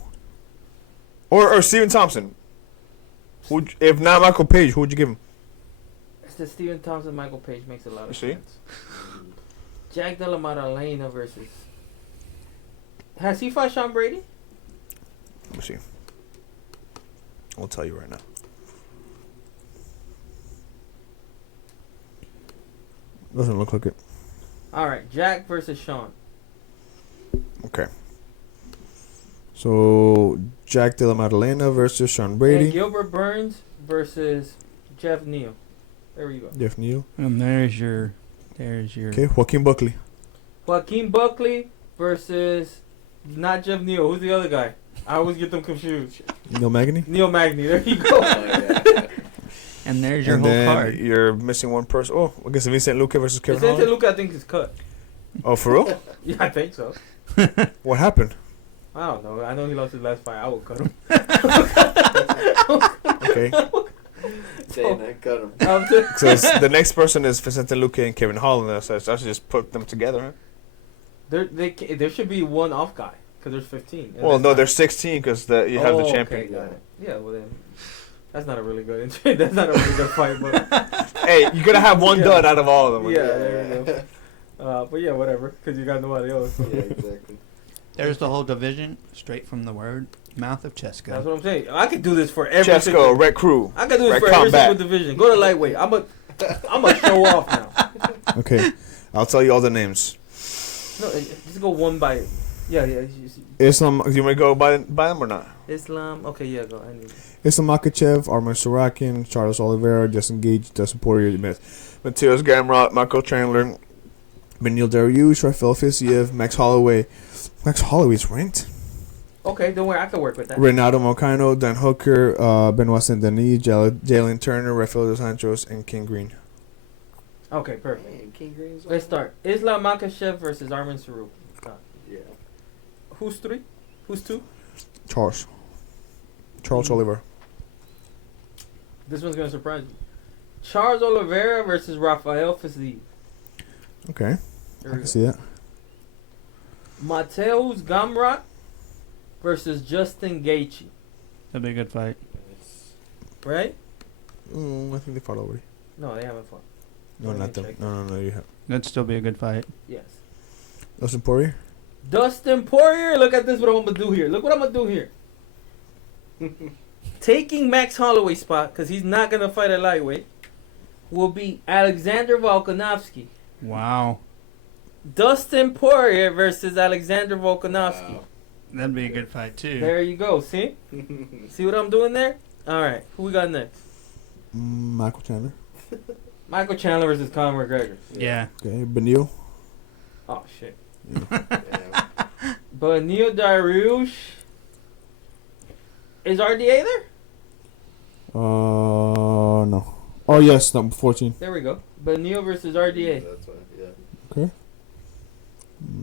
Or Stephen Thompson. If not Michael Page, who would you give him? It's the Stephen Thompson Michael Page makes a lot You of see? sense. Jack Della Maddalena versus. Has he fought Sean Brady? Let me see. I'll tell you right now. Doesn't look like it. All right, Jack versus Sean. Okay. So Jack Della Maddalena versus Sean And Brady. Gilbert Burns versus Jeff Neal. There you go. Geoff Neal. And there's your. Okay. Joaquin Buckley. Joaquin Buckley versus not Jeff Neal. Who's the other guy? I always get them confused. Neil Magny. Neil Magny. There you go. And there's your And whole then card. you're missing one person. Oh, I guess Vincent Luque versus Kevin Vicente Holland. Luca, I think, is cut. Oh, for real? Yeah, I think so. What happened? I don't know. I know he lost his last fight. I would cut him. Okay. Saying I cut him. So the next person is Vicente Luque and Kevin Holland. So I should just put them together. Huh? There should be one off guy because there's 15. Well, no, there's 16 because you have the champion. Okay, got it. Yeah, well then, that's not a really good. That's not a really good fight, but Hey, you're gonna have one Yeah. dud out of all of them. yeah, there you go. But yeah, whatever, because you got nobody else. Yeah, exactly. There's the whole division straight from the word mouth of Chesko. That's what I'm saying. I could do this for every. Chesko, single, Red Crew. I could do this Red for every Combat. single division. Go to lightweight. I'm a show off now. Okay, I'll tell you all the names. No, just go one by. Yeah. Islam, do you want to go by them or not? Islam. Okay, yeah, go. I need. Islam Makhachev, Arman Sarakin, Charles Oliveira, Justin Gage, Dustin Poirier, Matthias Gamrot, Michael Chandler, Benil Dariush, Rafael Fisiev, Max Holloway. Max Holloway's ranked. Okay, don't worry. I can work with that. Renato Moicano, Dan Hooker, Benoit Saint-Denis, Jalen Turner, Rafael Dos Anjos, and King Green. Okay, perfect. Man, King Green's Let's start. Islam Makhachev versus Arman Sarup. Yeah. Who's three? Who's two? Charles Oliver. This one's gonna surprise you. Charles Oliveira versus Rafael Fisiev. Okay, There I we can go. see that. Mateus Gamrot versus Justin Gaethje. That'd be a good fight. Nice. Right? I think they fought already. No, they haven't fought. No, Let me not them. check. No, you have. That'd still be a good fight. Yes. Dustin Poirier. Dustin Poirier. Look at this. What I'm gonna do here. Look what I'm gonna do here. Taking Max Holloway's spot because he's not gonna fight at lightweight. Will be Alexander Volkanovski. Wow. Dustin Poirier versus Alexander Volkanovski. Wow. That'd be a good fight too. There you go. See? See what I'm doing there? All right. Who we got next? Michael Chandler. Michael Chandler versus Conor McGregor. Yeah. Okay, Benil. Oh shit. Yeah. But Neil Dariush. Is RDA there? No. Oh yes, number 14. There we go. But Neil versus RDA. That's fine. Yeah. Okay.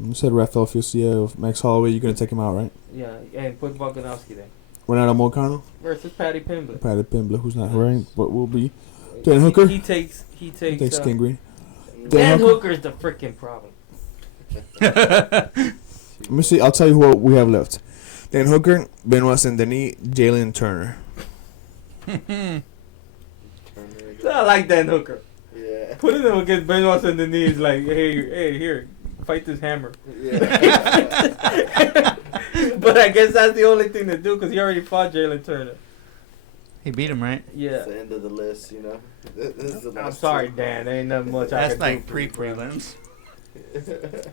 You said Rafael Fisiev, Max Holloway. You're gonna take him out, right? Yeah, and put Volkanovski there. Renato Moicano, versus Patty Pimblett. Patty Pimblett, who's not ranked, but will be. Dan Hooker. He takes King Green. Dan Hooker's the freaking problem. Let me see. I'll tell you who we have left. Dan Hooker, Benoit Saint-Denis, Jalen Turner. I like Dan Hooker. Yeah. Putting him against Benoit Saint-Denis is like, hey, here, fight this hammer. Yeah. But I guess that's the only thing to do because he already fought Jalen Turner. He beat him, right? Yeah. It's the end of the list, you know. This is the I'm last sorry, two. Dan. There ain't nothing much I That's can like do. pre-prelims.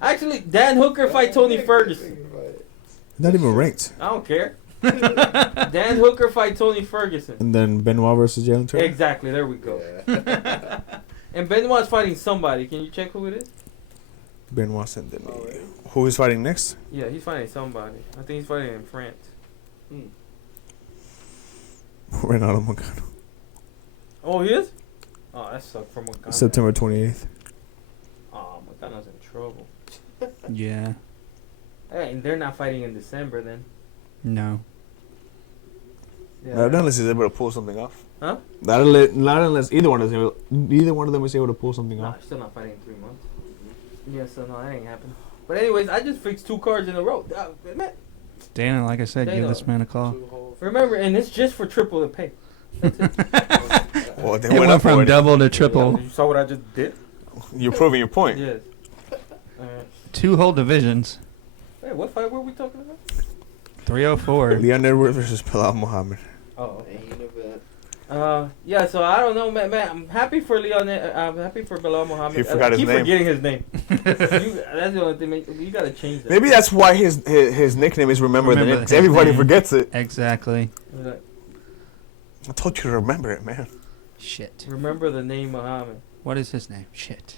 Actually, Dan Hooker fight Tony Ferguson. Not even ranked. I don't care. Dan Hooker fight Tony Ferguson. And then Benoit versus Jalen Turner. Exactly. There we go. Yeah. And Benoit's fighting somebody. Can you check who it is? Benoit Saint-Denis. Oh, really? Who is fighting next? Yeah, he's fighting somebody. I think he's fighting in France. Renato Moicano. Oh, he is? Oh, that sucked for Moicano. September 28th. Oh, Moicano's in trouble. Yeah. Hey, and they're not fighting in December then. No. Yeah. Not unless he's able to pull something off. Huh? Not unless either one of them is able to pull something Nah, off. still not fighting in 3 months. Yeah, so no, that ain't happening. But anyways, I just fixed 2 cards in a row. Man, Dana, like I said, give this man a call. remember, and it's just for triple the pay. Well, they It went up from already. double to triple. You saw what I just did? You're proving your point. Yes. Alright. 2 whole divisions. Hey, what fight were we talking about? 304. Leon Edwards versus Belal Muhammad. Oh, Ain't event. yeah. So I don't know, man. I'm happy for Leon. I'm happy for Belal Muhammad. He forgot his keep name. forgetting his name. That's the only thing. You gotta change that. Maybe that's why his nickname is Remember the Remember Name, because his everybody name. forgets it. Exactly. Like, I told you to remember it, man. Shit. remember the name Muhammad. What is his name? Shit.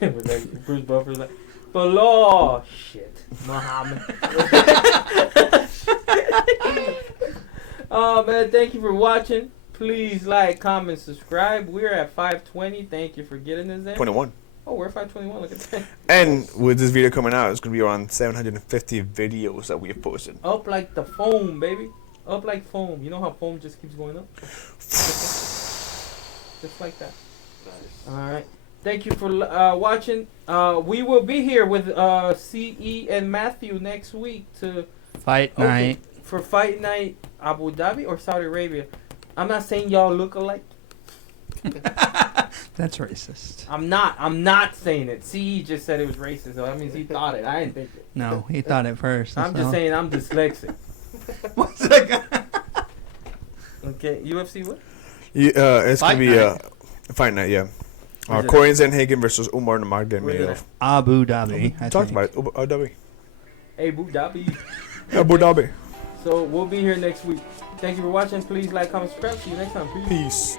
It was like Bruce Buffer's like, Belal. Shit, Muhammad. Oh man, thank you for watching. Please like, comment, subscribe. We're at 520. Thank you for getting us there. 21. Oh, we're at 521. Look at that. And with this video coming out, it's going to be around 750 videos that we have posted. Up like the foam, baby. Up like foam. You know how foam just keeps going up? Just like that. Nice. Alright. Thank you for watching. We will be here with CE and Matthew next week to Fight night. for Fight Night Abu Dhabi or Saudi Arabia. I'm not saying y'all look alike. That's racist. I'm not saying it. CE just said it was racist, so that means he thought it. I didn't think it. No, he thought it first. I'm just saying I'm dyslexic. What's that guy? Okay, UFC what? It's going Fight to be night. Fight Night, yeah. Where's it? Corey Sanhagen versus Umar Nurmagomedov. Abu We Dhabi. I talked think. about it. Abu Dhabi. Abu Dhabi. Abu Dhabi. So we'll be here next week. Thank you for watching. Please like, comment, subscribe. See you next time. Peace. Peace.